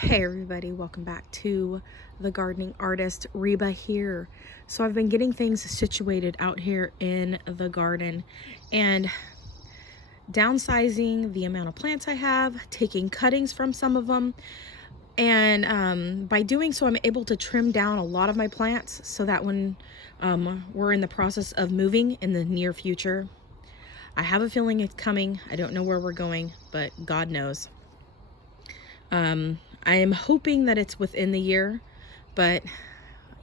Hey everybody, welcome back to the gardening artist Reba here. So I've been getting things situated out here in the garden and downsizing the amount of plants I have, taking cuttings from some of them, and by doing so I'm able to trim down a lot of my plants so that when we're in the process of moving in the near future, I have a feeling it's coming. I don't know where we're going, but God knows. I am hoping that it's within the year, but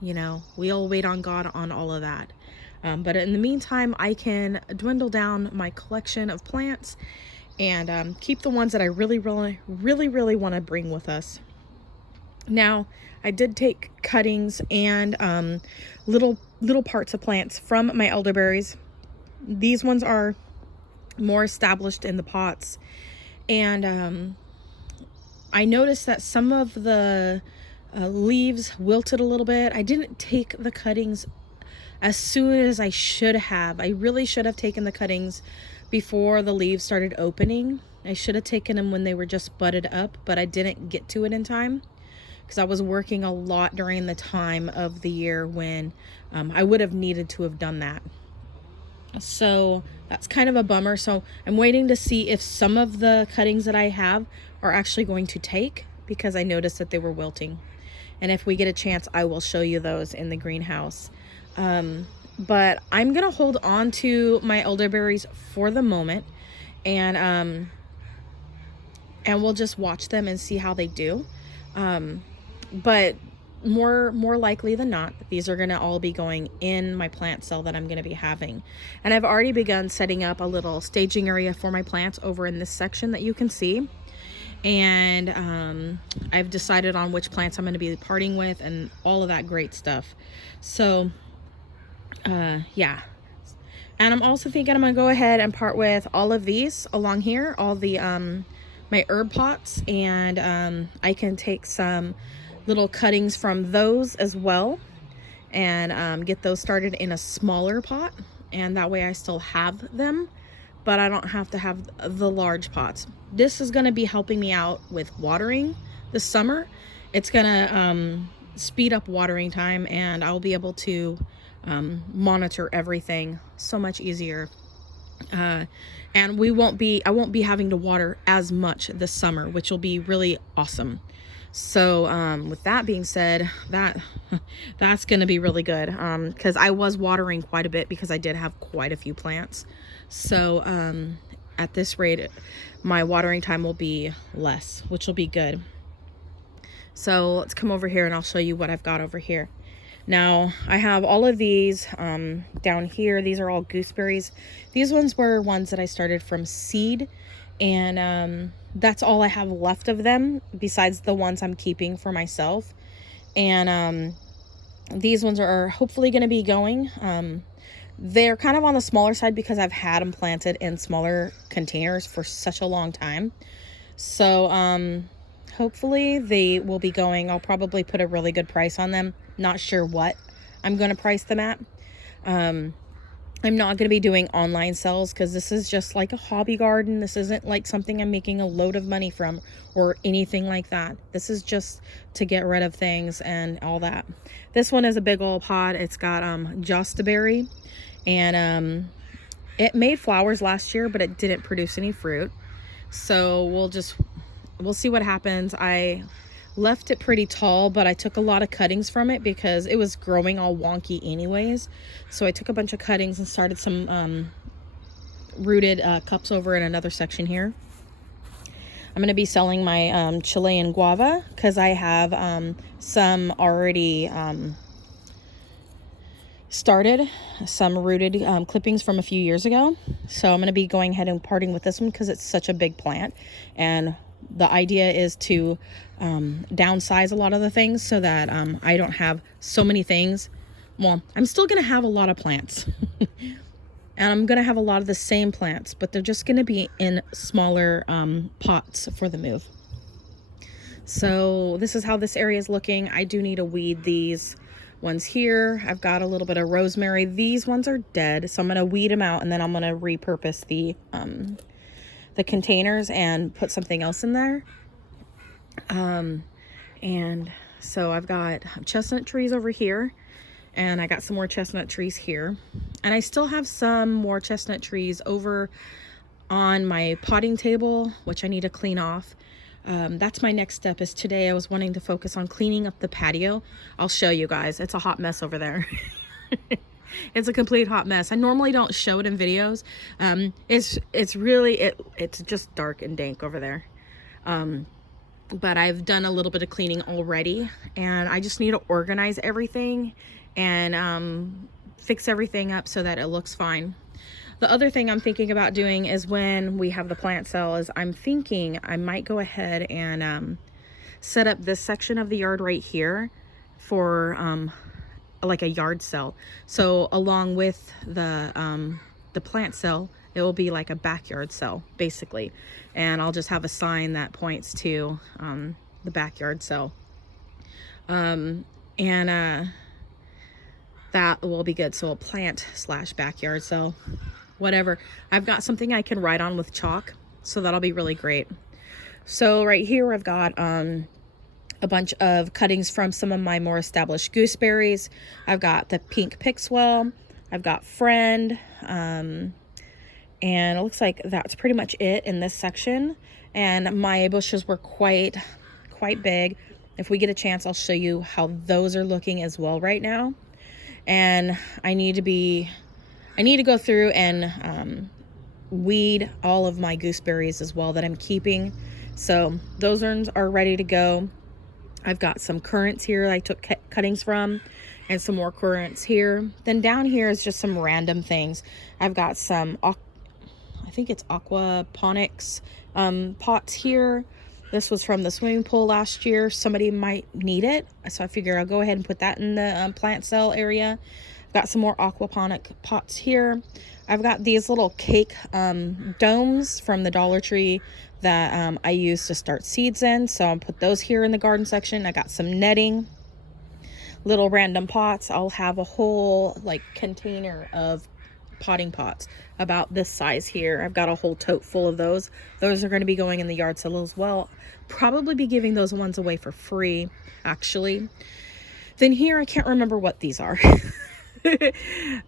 you know, we'll wait on God on all of that. But in the meantime, I can dwindle down my collection of plants and keep the ones that I really want to bring with us. Now, I did take cuttings and little parts of plants from my elderberries. These ones are more established in the pots, and I noticed that some of the leaves wilted a little bit. I didn't take the cuttings as soon as I should have. I really should have taken the cuttings before the leaves started opening. I should have taken them when they were just budded up, but I didn't get to it in time because I was working a lot during the time of the year when I would have needed to have done that. So that's kind of a bummer. So I'm waiting to see if some of the cuttings that I have are actually going to take, because I noticed that they were wilting. And if we get a chance, I will show you those in the greenhouse. But I'm going to hold on to my elderberries for the moment, and we'll just watch them and see how they do. But more likely than not, these are going to all be going in my plant cell that I'm going to be having. And I've already begun setting up a little staging area for my plants over in this section that you can see. And I've decided on which plants I'm going to be parting with and all of that great stuff. So yeah. And I'm also thinking I'm going to go ahead and part with all of these along here, all the my herb pots, and I can take some little cuttings from those as well and get those started in a smaller pot, and that way I still have them, but I don't have to have the large pots. This is going to be helping me out with watering this summer. It's going to speed up watering time, and I'll be able to monitor everything so much easier. And I won't be having to water as much this summer, which will be really awesome. So with that being said, that's going to be really good, because I was watering quite a bit because I did have quite a few plants. So at this rate, my watering time will be less, which will be good. So let's come over here and I'll show you what I've got over here. Now, I have all of these down here. These are all gooseberries. These ones were ones that I started from seed, and that's all I have left of them besides the ones I'm keeping for myself. And these ones are hopefully going to be going. They're kind of on the smaller side because I've had them planted in smaller containers for such a long time. So hopefully they will be going. I'll probably put a really good price on them. Not sure what I'm going to price them at. I'm not going to be doing online sales because this is just like a hobby garden. This isn't like something I'm making a load of money from or anything like that. This is just to get rid of things and all that. This one is a big old pot. It's got Jostaberry, and it made flowers last year, but it didn't produce any fruit. So we'll see what happens. I left it pretty tall, but I took a lot of cuttings from it because it was growing all wonky anyways. So I took a bunch of cuttings and started some rooted cups over in another section here. I'm going to be selling my Chilean Guava because I have some already started, some rooted clippings from a few years ago. So I'm going to be going ahead and parting with this one because it's such a big plant, and the idea is to downsize a lot of the things so that I don't have so many things. Well, I'm still going to have a lot of plants and I'm going to have a lot of the same plants, but they're just going to be in smaller pots for the move. So this is how this area is looking. I do need to weed these ones here. I've got a little bit of rosemary. These ones are dead, so I'm going to weed them out, and then I'm going to repurpose the containers and put something else in there. And so I've got chestnut trees over here, and I got some more chestnut trees here. And I still have some more chestnut trees over on my potting table, which I need to clean off. That's my next step. Is today I was wanting to focus on cleaning up the patio. I'll show you guys. It's a hot mess over there. It's a complete hot mess. I normally don't show it in videos. It's really, it's just dark and dank over there. But I've done a little bit of cleaning already, and I just need to organize everything and fix everything up so that it looks fine. The other thing I'm thinking about doing is when we have the plant sale is I'm thinking I might go ahead and set up this section of the yard right here for like a yard sale. So along with the plant sale, it will be like a backyard sale basically, and I'll just have a sign that points to the backyard sale, and that will be good. So a plant / backyard sale, whatever. I've got something I can write on with chalk, so that'll be really great. So right here I've got a bunch of cuttings from some of my more established gooseberries. I've got the pink pixwell, I've got friend, and it looks like that's pretty much it in this section. And my bushes were quite big. If we get a chance, I'll show you how those are looking as well right now. And I need to go through and weed all of my gooseberries as well that I'm keeping. So those ones are ready to go. I've got some currants here I took cuttings from, and some more currants here. Then down here is just some random things. I've got some, I think it's aquaponics pots here. This was from the swimming pool last year. Somebody might need it, so I figure I'll go ahead and put that in the plant sale area. I've got some more aquaponic pots here. I've got these little cake domes from the Dollar Tree that I use to start seeds in, so I'll put those here in the garden section. I got some netting, little random pots. I'll have a whole like container of potting pots about this size here. I've got a whole tote full of those. Those are going to be going in the yard sale as well. Probably be giving those ones away for free, actually. Then here, I can't remember what these are.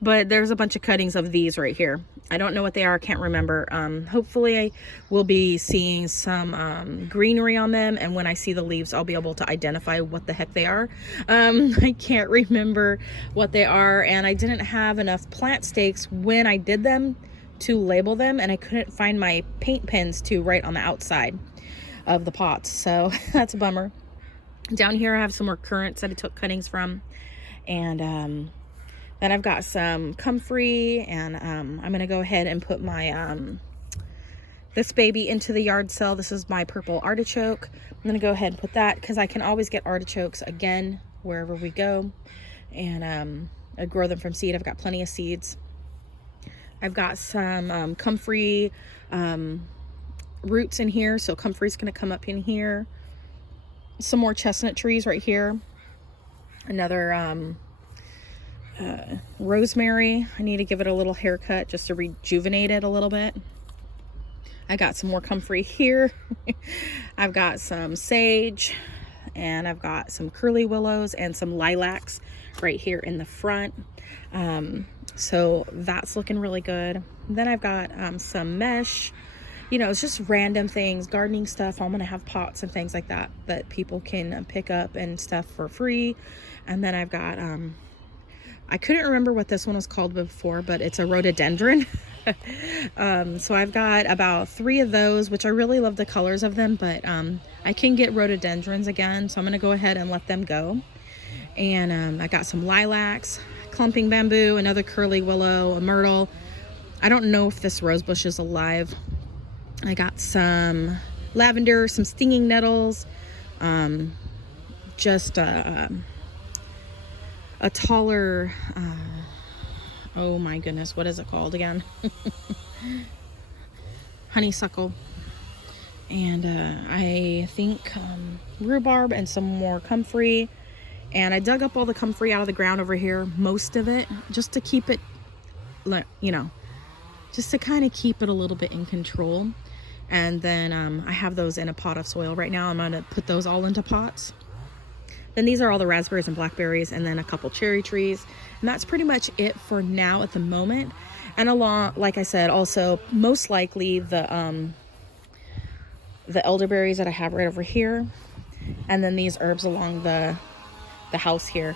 But there's a bunch of cuttings of these right here. I don't know what they are. I can't remember. Hopefully I will be seeing some greenery on them, and when I see the leaves I'll be able to identify what the heck they are. I can't remember what they are, and I didn't have enough plant stakes when I did them to label them, and I couldn't find my paint pens to write on the outside of the pots, so that's a bummer. Down here I have some more currants that I took cuttings from, and then I've got some comfrey, and I'm going to go ahead and put my this baby into the yard sale. This is my purple artichoke. I'm going to go ahead and put that because I can always get artichokes again wherever we go, and I grow them from seed. I've got plenty of seeds. I've got some comfrey roots in here, so comfrey's going to come up in here. Some more chestnut trees right here. Another rosemary. I need to give it a little haircut just to rejuvenate it a little bit. I got some more comfrey here. I've got some sage, and I've got some curly willows and some lilacs right here in the front. So that's looking really good. Then I've got some mesh. You know, it's just random things, gardening stuff. I'm gonna have pots and things like that that people can pick up and stuff for free. And then I've got I couldn't remember what this one was called before, but it's a rhododendron. So I've got about 3 of those, which I really love the colors of them, but I can get rhododendrons again, so I'm gonna go ahead and let them go. And I got some lilacs, clumping bamboo, another curly willow, a myrtle. I don't know if this rose bush is alive. I got some lavender, some stinging nettles, just a taller, oh my goodness, what is it called again? Honeysuckle. And I think rhubarb and some more comfrey. And I dug up all the comfrey out of the ground over here, most of it, just to keep it, you know, just to kind of keep it a little bit in control. And then I have those in a pot of soil right now. I'm going to put those all into pots. Then these are all the raspberries and blackberries, and then a couple cherry trees. And that's pretty much it for now at the moment. And along, like I said, also most likely the elderberries that I have right over here, and then these herbs along the house here.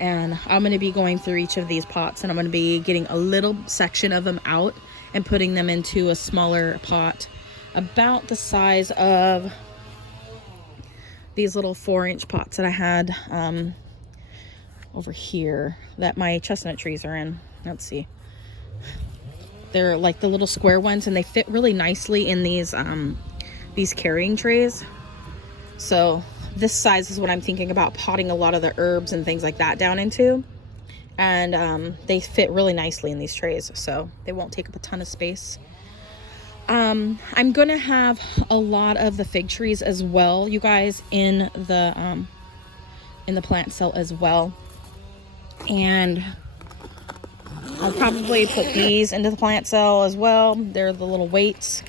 And I'm going to be going through each of these pots, and I'm going to be getting a little section of them out and putting them into a smaller pot about the size of these little 4-inch pots that I had over here that my chestnut trees are in. Let's see. They're like the little square ones, and they fit really nicely in these carrying trays. So this size is what I'm thinking about potting a lot of the herbs and things like that down into. And they fit really nicely in these trays, so they won't take up a ton of space. I'm gonna have a lot of the fig trees as well, you guys, in the plant cell as well. And I'll probably put these into the plant cell as well. They're the little weights,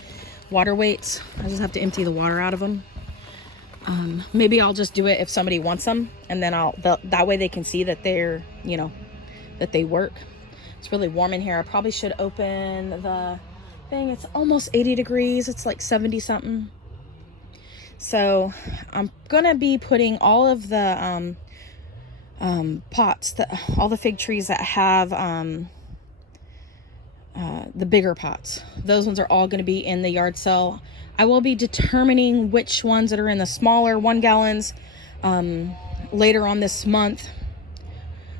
water weights. I just have to empty the water out of them. Maybe I'll just do it if somebody wants them, and then that way they can see that they're, you know, that they work. It's really warm in here. I probably should open the thing. It's almost 80 degrees. It's like 70 something. So I'm gonna be putting all of the pots, all the fig trees that have the bigger pots. Those ones are all going to be in the yard sale. I will be determining which ones that are in the smaller 1 gallons later on this month.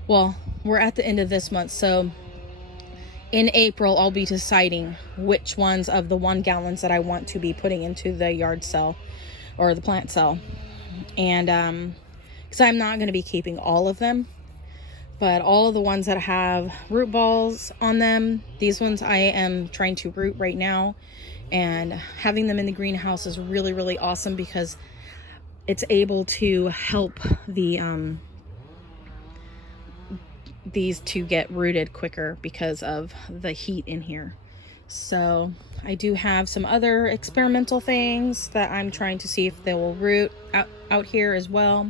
Well, we're at the end of this month, so in April I'll be deciding which ones of the 1 gallons that I want to be putting into the yard sale or the plant cell. And because I'm not going to be keeping all of them, but all of the ones that have root balls on them, these ones I am trying to root right now. And having them in the greenhouse is really, really awesome because it's able to help these to get rooted quicker because of the heat in here. So I do have some other experimental things that I'm trying to see if they will root out here as well.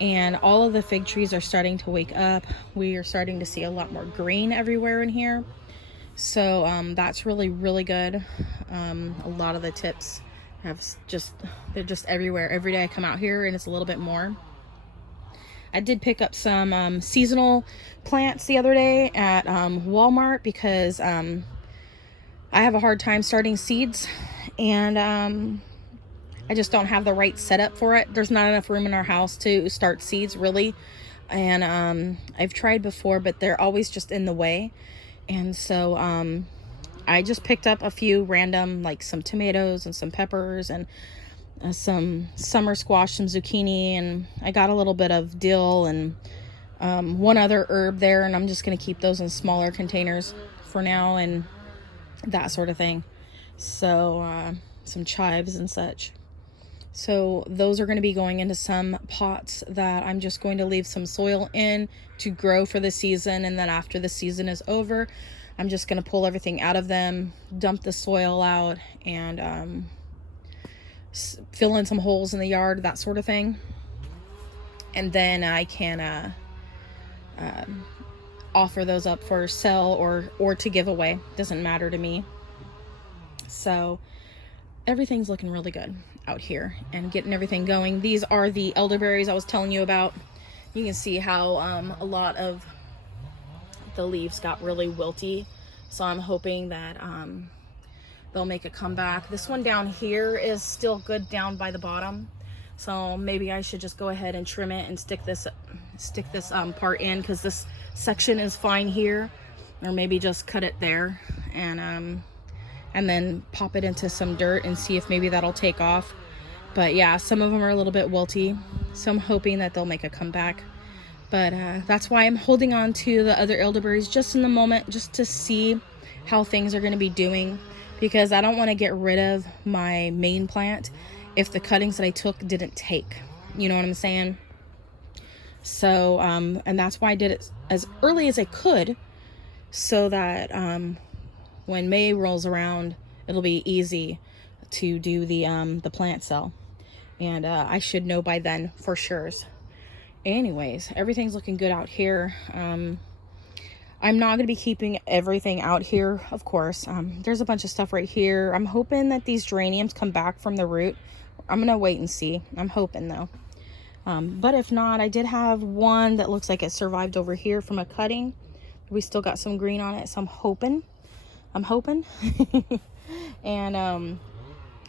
And all of the fig trees are starting to wake up. We are starting to see a lot more green everywhere in here. So that's really, really good. A lot of the tips they're just everywhere. Every day I come out here and it's a little bit more. I did pick up some seasonal plants the other day at Walmart because I have a hard time starting seeds, and I just don't have the right setup for it. There's not enough room in our house to start seeds, really. And I've tried before, but they're always just in the way. And so I just picked up a few random, like some tomatoes and some peppers and some summer squash, some zucchini, and I got a little bit of dill and one other herb there, and I'm just going to keep those in smaller containers for now and that sort of thing. So some chives and such. So those are going to be going into some pots that I'm just going to leave some soil in to grow for the season. And then after the season is over, I'm just going to pull everything out of them, dump the soil out, and fill in some holes in the yard, that sort of thing. And then I can offer those up for sale or to give away. Doesn't matter to me. So everything's looking really good out here and getting everything going. These are the elderberries I was telling you about. You can see how a lot of the leaves got really wilty, so I'm hoping that they'll make a comeback. This one down here is still good down by the bottom, so maybe I should just go ahead and trim it and stick this part in, because this section is fine here, or maybe just cut it there and then pop it into some dirt and see if maybe that'll take off. But yeah, some of them are a little bit wilty, so I'm hoping that they'll make a comeback. But that's why I'm holding on to the other elderberries just in the moment, just to see how things are going to be doing, because I don't want to get rid of my main plant if the cuttings that I took didn't take. You know what I'm saying? So and that's why I did it as early as I could, so that when May rolls around, it'll be easy to do the plant cell, and I should know by then for sure. anyways, everything's looking good out here. I'm not going to be keeping everything out here, of course. There's a bunch of stuff right here. I'm hoping that these geraniums come back from the root. I'm going to wait and see. I'm hoping, though. But if not, I did have one that looks like it survived over here from a cutting. We still got some green on it, so I'm hoping. And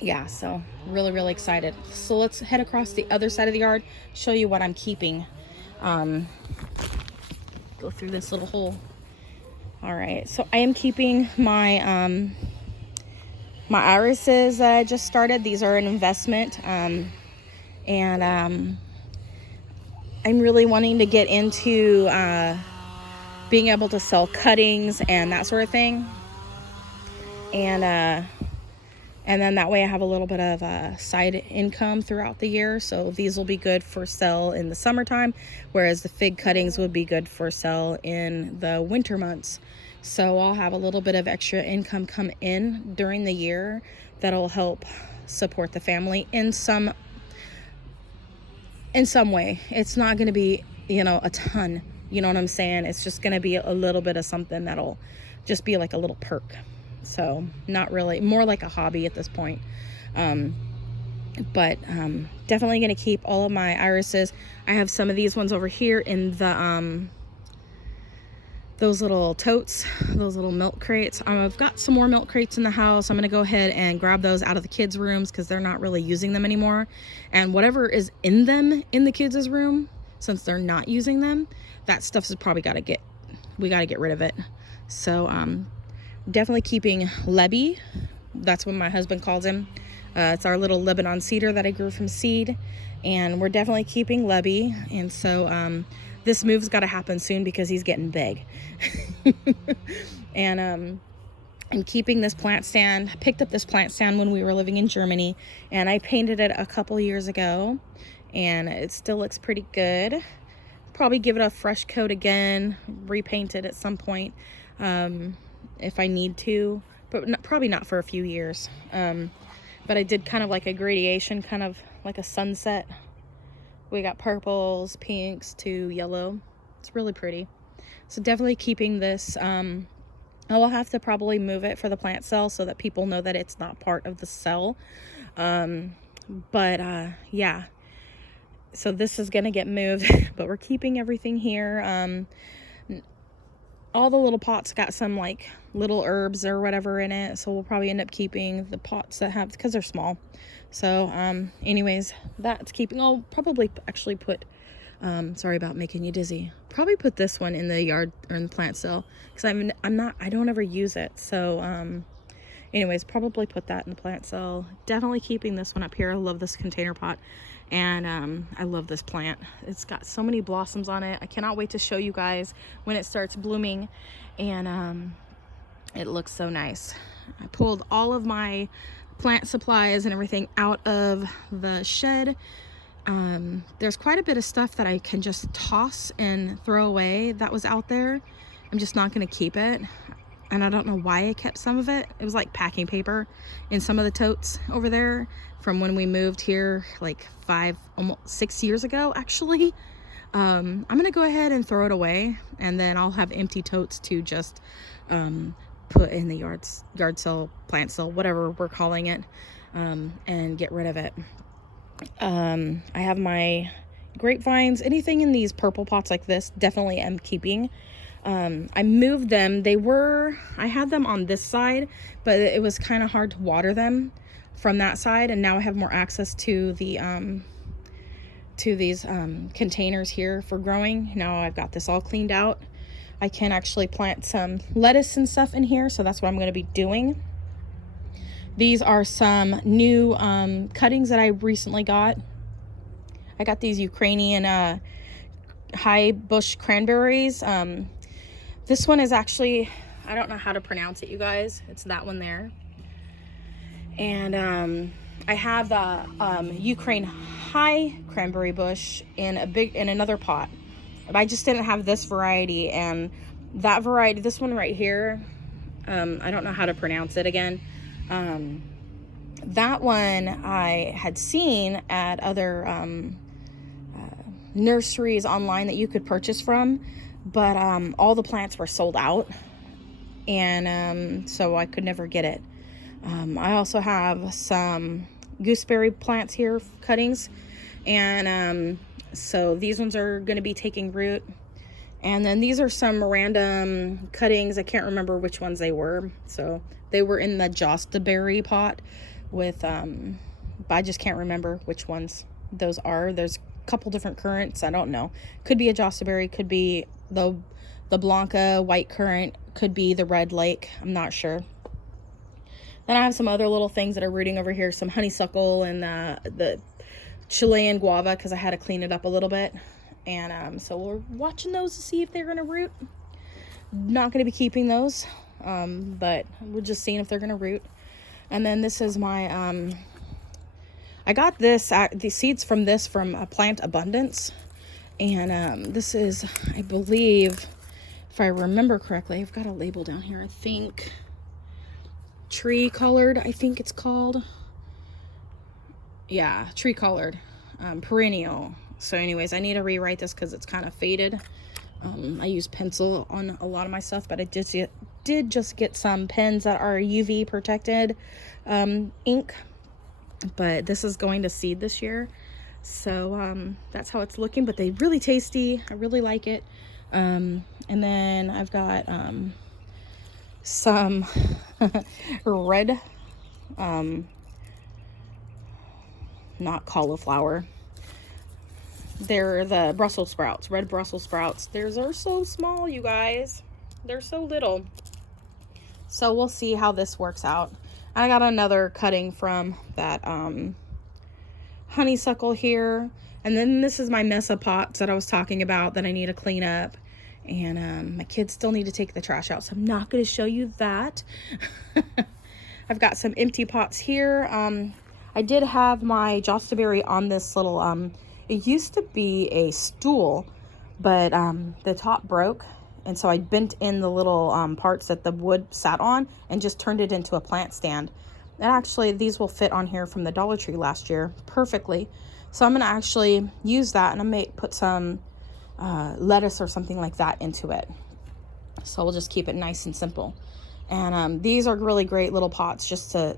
yeah, so really, really excited. So let's head across the other side of the yard, show you what I'm keeping. Go through this little hole. All right, so I am keeping my my irises that I just started. These are an investment, and I'm really wanting to get into being able to sell cuttings and that sort of thing, and then that way I have a little bit of side income throughout the year. So these will be good for sale in the summertime, whereas the fig cuttings would be good for sale in the winter months. So I'll have a little bit of extra income come in during the year that'll help support the family in some way. It's not going to be, a ton. You know what I'm saying? It's just going to be a little bit of something that'll just be like a little perk. So not really, more like a hobby at this point. But definitely going to keep all of my irises. I have some of these ones over here in the those little totes, those little milk crates. I've got some more milk crates in the house. I'm going to go ahead and grab those out of the kids' rooms because they're not really using them anymore. And whatever is in them in the kids' room, since they're not using them, that stuff is probably we got to get rid of it. So definitely keeping Lebby. That's what my husband calls him. It's our little Lebanon cedar that I grew from seed. And we're definitely keeping Lebby. And so this move's got to happen soon because he's getting big. And I'm keeping this plant stand. I picked up this plant stand when we were living in Germany, and I painted it a couple years ago, and it still looks pretty good. Probably give it a fresh coat again, repaint it at some point if I need to, but probably not for a few years. But I did kind of like a gradation, kind of like a sunset. We got purples, pinks to yellow. It's really pretty. So definitely keeping this. I will have to probably move it for the plant cell so that people know that it's not part of the cell. But yeah. So this is going to get moved, but we're keeping everything here. All the little pots got some like little herbs or whatever in it. So we'll probably end up keeping the pots that have, because they're small. So anyways, that's keeping. I'll probably actually put, sorry about making you dizzy. Probably put this one in the yard or in the plant cell because I don't ever use it. So anyways, probably put that in the plant cell. Definitely keeping this one up here. I love this container pot. And I love this plant. It's got so many blossoms on it. I cannot wait to show you guys when it starts blooming. And it looks so nice. I pulled all of my plant supplies and everything out of the shed. There's quite a bit of stuff that I can just toss and throw away that was out there. I'm just not going to keep it. And I don't know why I kept some of it. It was like packing paper in some of the totes over there from when we moved here like almost 6 years ago, actually. I'm going to go ahead and throw it away, and then I'll have empty totes to just put in the yard cell, plant cell, whatever we're calling it, and get rid of it. I have my grapevines. Anything in these purple pots like this, definitely am keeping. I moved them. I had them on this side, but it was kind of hard to water them from that side, and now I have more access to the to these containers here for growing. Now I've got this all cleaned out. I can actually plant some lettuce and stuff in here, so that's what I'm going to be doing. These are some new cuttings that I recently got. I got these Ukrainian high bush cranberries. This one is actually, I don't know how to pronounce it, you guys. It's that one there. And I have the Ukraine high cranberry bush in another pot. I just didn't have this variety, and that variety, this one right here, I don't know how to pronounce it again. That one I had seen at other nurseries online that you could purchase from, but all the plants were sold out, and so I could never get it. I also have some gooseberry plants here, cuttings, and so these ones are going to be taking root. And then these are some random cuttings. I can't remember which ones they were. So they were in the Jostaberry pot with, but I just can't remember which ones those are. There's a couple different currants. I don't know. Could be a Jostaberry, could be the Blanca white currant, could be the Red Lake. I'm not sure. Then I have some other little things that are rooting over here. Some honeysuckle and the Chilean Guava, because I had to clean it up a little bit. And so we're watching those to see if they're going to root. Not going to be keeping those, but we're just seeing if they're going to root. And then this is my, I got the seeds from this from Plant Abundance. And this is, I believe, if I remember correctly, I've got a label down here, I think, tree colored, I think it's called. Yeah, tree colored, perennial. So anyways, I need to rewrite this because it's kind of faded. I use pencil on a lot of my stuff, but I did just get some pens that are UV protected ink. But this is going to seed this year. So that's how it's looking, but they're really tasty. I really like it. And then I've got some red, not cauliflower. They're the Brussels sprouts, red Brussels sprouts. Theirs are so small, you guys. They're so little. So we'll see how this works out. I got another cutting from that honeysuckle here. And then this is my mess of pots that I was talking about that I need to clean up. And my kids still need to take the trash out, so I'm not going to show you that. I've got some empty pots here. I did have my Jostaberry on this little... it used to be a stool, but the top broke, and so I bent in the little parts that the wood sat on and just turned it into a plant stand. And actually, these will fit on here from the Dollar Tree last year perfectly. So I'm going to actually use that, and I may put some lettuce or something like that into it. So we'll just keep it nice and simple. And these are really great little pots just to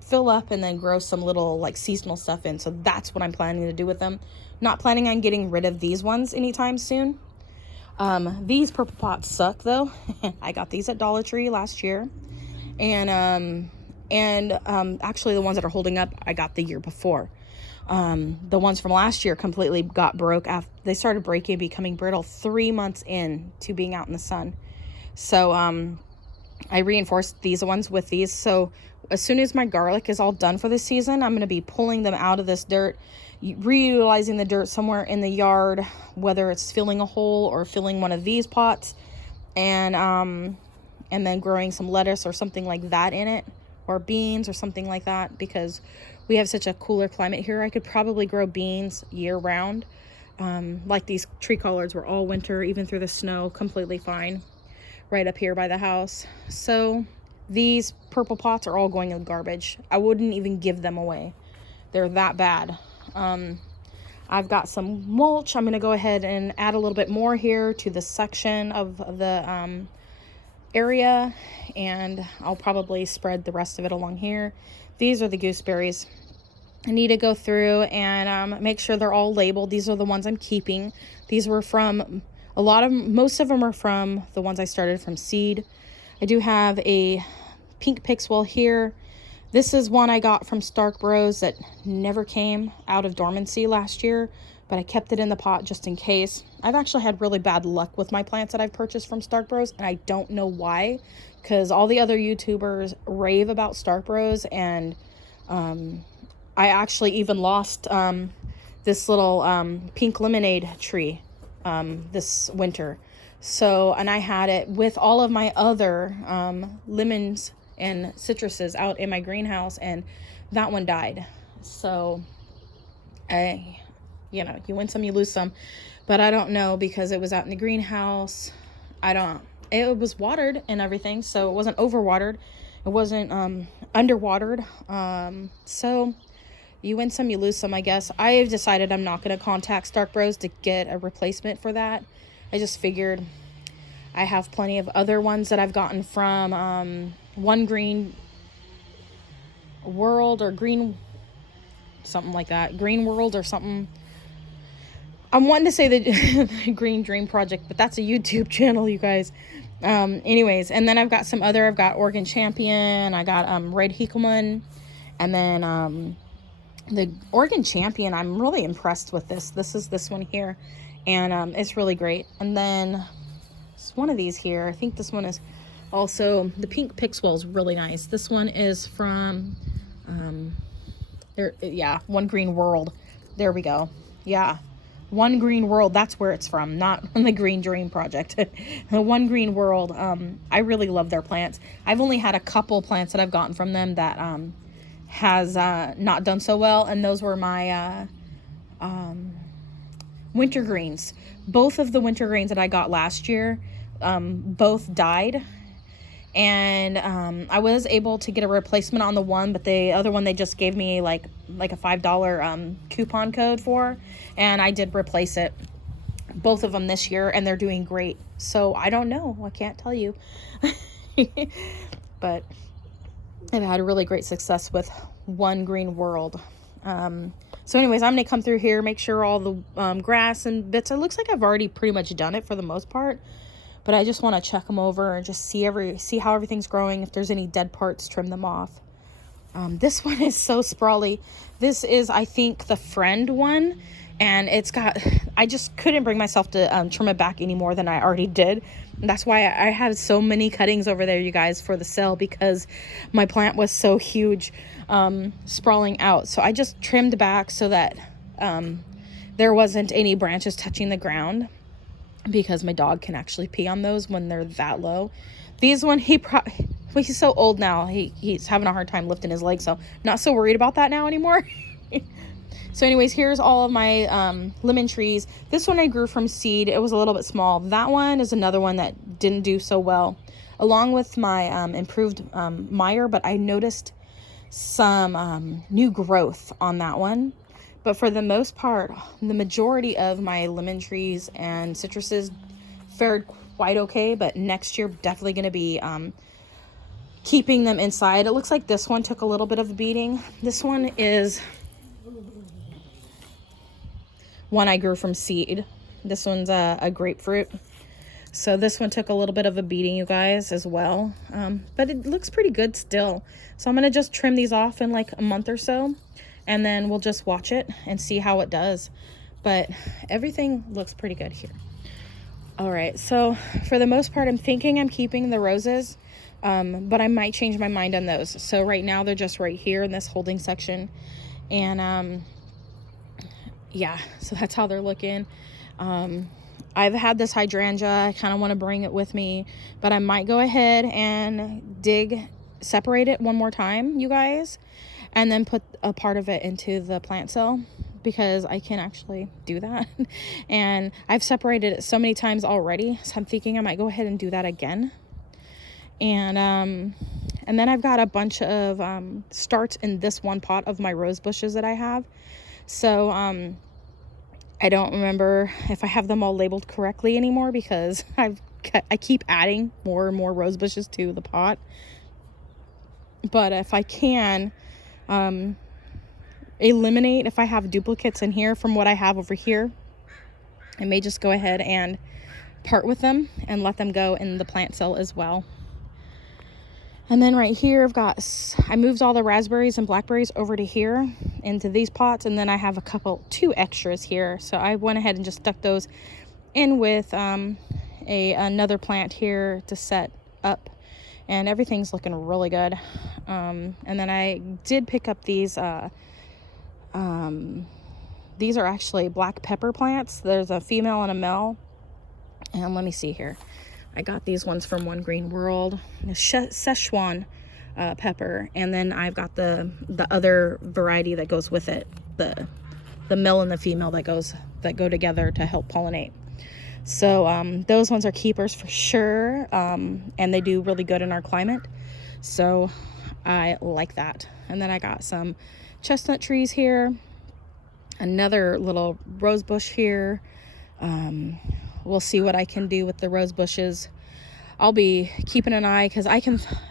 fill up and then grow some little like seasonal stuff in. So that's what I'm planning to do with them. Not planning on getting rid of these ones anytime soon. These purple pots suck though. I got these at Dollar Tree last year. And actually the ones that are holding up, I got the year before. The ones from last year completely got broke after they started breaking, becoming brittle 3 months in to being out in the sun. So I reinforced these ones with these. So as soon as my garlic is all done for this season, I'm going to be pulling them out of this dirt, reutilizing the dirt somewhere in the yard, whether it's filling a hole or filling one of these pots, and then growing some lettuce or something like that in it, or beans or something like that, because we have such a cooler climate here. I could probably grow beans year round. Like these tree collards were all winter, even through the snow, completely fine right up here by the house. So these purple pots are all going in the garbage. I wouldn't even give them away. They're that bad. I've got some mulch. I'm going to go ahead and add a little bit more here to this section of the area, and I'll probably spread the rest of it along here. These are the gooseberries. I need to go through and make sure they're all labeled. These are the ones I'm keeping. These were from most of them are from the ones I started from seed. I do have a pink pixwell here. This is one I got from Stark Bros that never came out of dormancy last year, but I kept it in the pot just in case. I've actually had really bad luck with my plants that I've purchased from Stark Bros, and I don't know why, because all the other YouTubers rave about Stark Bros, and I actually even lost this little pink lemonade tree this winter. So, and I had it with all of my other lemons and citruses out in my greenhouse, and that one died. So you win some, you lose some, but I don't know, because it was out in the greenhouse. It was watered and everything, so it wasn't overwatered. It wasn't underwatered. So You win some, you lose some, I guess. I've decided I'm not going to contact Stark Bros to get a replacement for that. I just figured I have plenty of other ones that I've gotten from One Green World or Green, something like that. Green World or something. I'm wanting to say the Green Dream Project, but that's a YouTube channel, you guys. Anyways, and then I've got some other, I've got Oregon Champion, I got Red Hickelman, and then the Oregon Champion, I'm really impressed with this. This is this one here, and it's really great. And then it's one of these here. I think this one is also, the pink Pixwell is really nice. This one is from, One Green World. There we go. Yeah. One Green World, that's where it's from, not the Green Dream Project. One Green World, I really love their plants. I've only had a couple plants that I've gotten from them that has not done so well, and those were my winter greens. Both of the winter greens that I got last year, both died, and I was able to get a replacement on the one, but the other one they just gave me like a $5 coupon code for, and I did replace it, both of them this year, and they're doing great. So I don't know, I can't tell you. But I've had a really great success with One Green World. So anyways, I'm gonna come through here, make sure all the grass and bits, it looks like I've already pretty much done it for the most part, but I just want to check them over and just see how everything's growing. If there's any dead parts, trim them off. This one is so sprawly. This is, I think, the Friend one, and it's got, I just couldn't bring myself to trim it back any more than I already did. And that's why I had so many cuttings over there, you guys, for the sale, because my plant was so huge, sprawling out. So I just trimmed back so that there wasn't any branches touching the ground, because my dog can actually pee on those when they're that low. These one, he's so old now, he's having a hard time lifting his legs, so not so worried about that now anymore. So anyways, here's all of my lemon trees. This one I grew from seed. It was a little bit small. That one is another one that didn't do so well, along with my improved mire, but I noticed some new growth on that one. But for the most part, the majority of my lemon trees and citruses fared quite okay. But next year, definitely going to be keeping them inside. It looks like this one took a little bit of a beating. This one is one I grew from seed. This one's a grapefruit. So this one took a little bit of a beating, you guys, as well. But it looks pretty good still. So I'm going to just trim these off in like a month or so, and then we'll just watch it and see how it does. But everything looks pretty good here. All right, so for the most part, I'm thinking I'm keeping the roses, but I might change my mind on those. So right now they're just right here in this holding section. And yeah, so that's how they're looking. I've had this hydrangea. I kind of want to bring it with me, but I might go ahead and separate it one more time, you guys, and then put a part of it into the plant cell, because I can actually do that. And I've separated it so many times already, so I'm thinking I might go ahead and do that again. And then I've got a bunch of starts in this one pot of my rose bushes that I have. So I don't remember if I have them all labeled correctly anymore, because I keep adding more and more rose bushes to the pot. But if I can eliminate, if I have duplicates in here from what I have over here, I may just go ahead and part with them and let them go in the plant cell as well. And then right here, I moved all the raspberries and blackberries over to here into these pots, and then I have two extras here. So I went ahead and just stuck those in with another plant here to set up, and everything's looking really good. And then I did pick up these are actually black pepper plants. There's a female and a male, and let me see here. I got these ones from One Green World, the Szechuan pepper, and then I've got the other variety that goes with it, the male and the female that go together to help pollinate. So those ones are keepers for sure, and they do really good in our climate. So I like that. And then I got some chestnut trees here, another little rose bush here. We'll see what I can do with the rose bushes. I'll be keeping an eye, because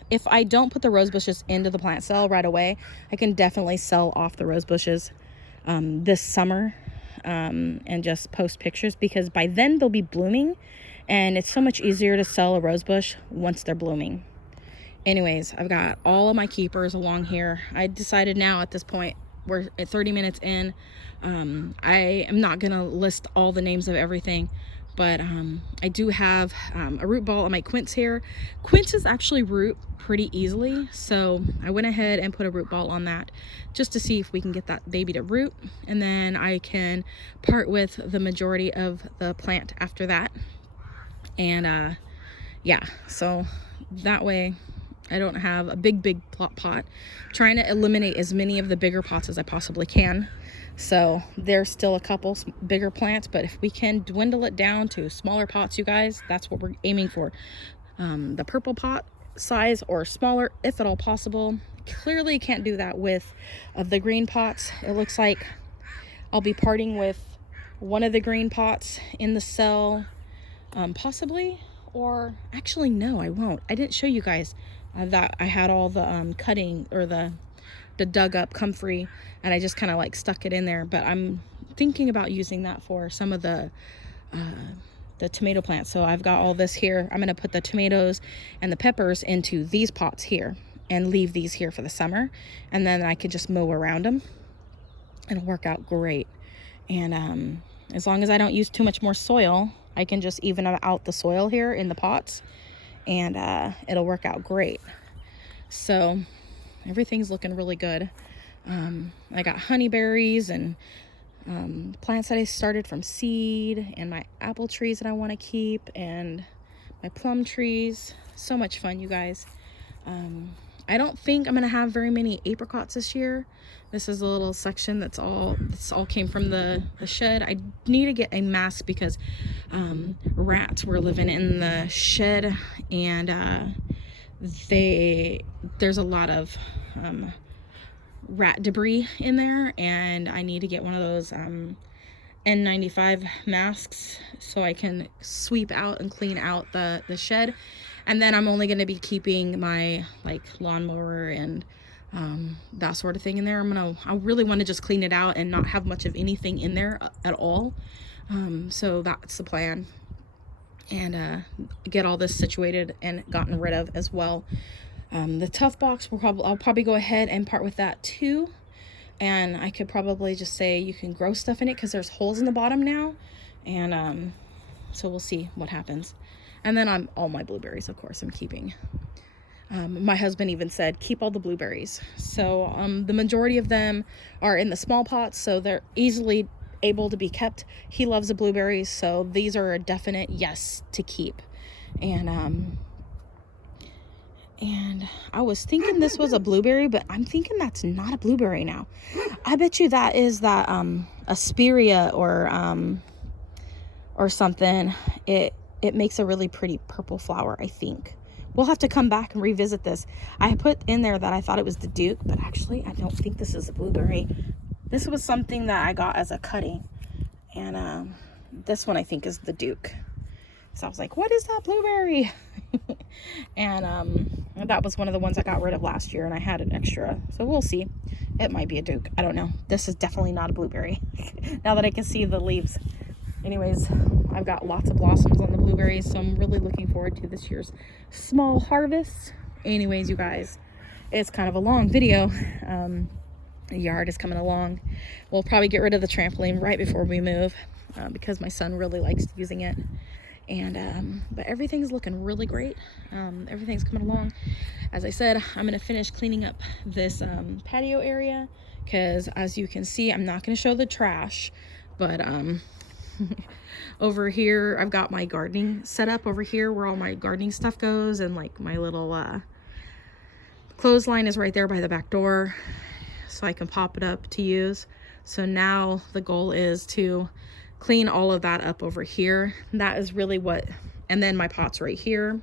if I don't put the rose bushes into the plant cell right away, I can definitely sell off the rose bushes this summer, and just post pictures, because by then they'll be blooming, and it's so much easier to sell a rose bush once they're blooming. Anyways, I've got all of my keepers along here. I decided now at this point, we're at 30 minutes in, I am not gonna list all the names of everything, but I do have a root ball on my quince here. Quinces actually root pretty easily, so I went ahead and put a root ball on that just to see if we can get that baby to root, and then I can part with the majority of the plant after that. And yeah, so that way I don't have a big pot. I'm trying to eliminate as many of the bigger pots as I possibly can. So there's still a couple bigger plants, but if we can dwindle it down to smaller pots, you guys, that's what we're aiming for. The purple pot size or smaller, if at all possible. Clearly can't do that with the green pots. It looks like I'll be parting with one of the green pots in the cell, possibly, or actually no, I won't. I didn't show you guys that I had all the cutting, or the dug up comfrey, and I just kind of like stuck it in there, but I'm thinking about using that for some of the tomato plants. So I've got all this here. I'm going to put the tomatoes and the peppers into these pots here and leave these here for the summer, and then I can just mow around them. It'll work out great. And as long as I don't use too much more soil, I can just even out the soil here in the pots, and it'll work out great. So everything's looking really good. I got honeyberries and plants that I started from seed, and my apple trees that I want to keep, and my plum trees. So much fun, you guys. I don't think I'm gonna have very many apricots this year. This is a little section this all came from the shed. I need to get a mask because rats were living in the shed, and there's a lot of rat debris in there, and I need to get one of those N95 masks so I can sweep out and clean out the shed. And then I'm only going to be keeping my like lawnmower and that sort of thing in there. I really want to just clean it out and not have much of anything in there at all. So that's the plan, and get all this situated and gotten rid of as well. The tough box I'll probably go ahead and part with that too, and I could probably just say you can grow stuff in it because there's holes in the bottom now, and so we'll see what happens. And then all my blueberries, of course, I'm keeping. My husband even said keep all the blueberries. So the majority of them are in the small pots, so they're easily able to be kept. He loves the blueberries, so these are a definite yes to keep. And I was thinking this was a blueberry, but I'm thinking that's not a blueberry now. I bet you that is that Asperia or something. It makes a really pretty purple flower, I think. We'll have to come back and revisit this. I put in there that I thought it was the Duke, but actually I don't think this is a blueberry. This was something that I got as a cutting, and this one I think is the Duke. So I was like, what is that blueberry? And that was one of the ones I got rid of last year, and I had an extra. So we'll see. It might be a Duke. I don't know. This is definitely not a blueberry now that I can see the leaves. Anyways, I've got lots of blossoms on the blueberries, so I'm really looking forward to this year's small harvest. Anyways, you guys, it's kind of a long video. The yard is coming along. We'll probably get rid of the trampoline right before we move because my son really likes using it. And but everything's looking really great. Everything's coming along. As I said, I'm going to finish cleaning up this patio area because, as you can see, I'm not going to show the trash, but over here I've got my gardening set up over here where all my gardening stuff goes, and like my little clothesline is right there by the back door, so I can pop it up to use. So now the goal is to clean all of that up over here. That is really what, and then my pots right here,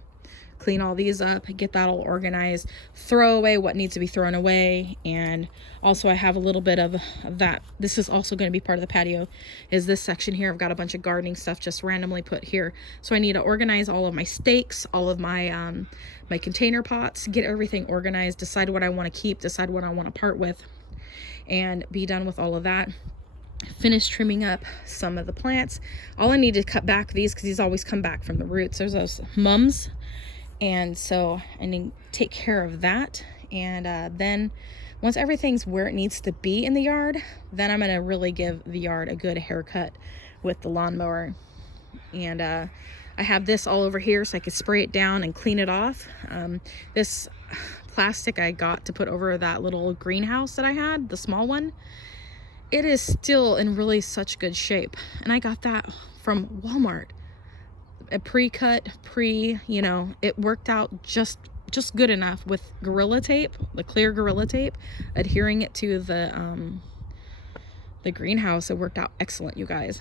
clean all these up, get that all organized, throw away what needs to be thrown away. And also I have a little bit of that. This is also going to be part of the patio, is this section here. I've got a bunch of gardening stuff just randomly put here. So I need to organize all of my stakes, all of my my container pots, get everything organized, decide what I want to keep, decide what I want to part with, and be done with all of that. Finish trimming up some of the plants. All I need to cut back these, because these always come back from the roots. There's those mums, and so I need to take care of that. And then once everything's where it needs to be in the yard, then I'm gonna really give the yard a good haircut with the lawnmower. And I have this all over here so I can spray it down and clean it off. This plastic I got to put over that little greenhouse that I had, the small one, it is still in really such good shape. And I got that from Walmart. A pre-cut, you know, it worked out just good enough with Gorilla Tape, the clear Gorilla Tape, adhering it to the greenhouse. It worked out excellent, you guys.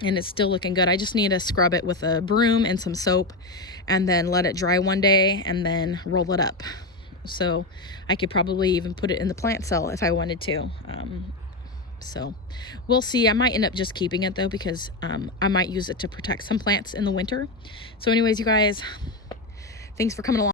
And it's still looking good. I just need to scrub it with a broom and some soap, and then let it dry one day, and then roll it up. So I could probably even put it in the plant cell if I wanted to. So we'll see. I might end up just keeping it though, because I might use it to protect some plants in the winter. So anyways, you guys, thanks for coming along.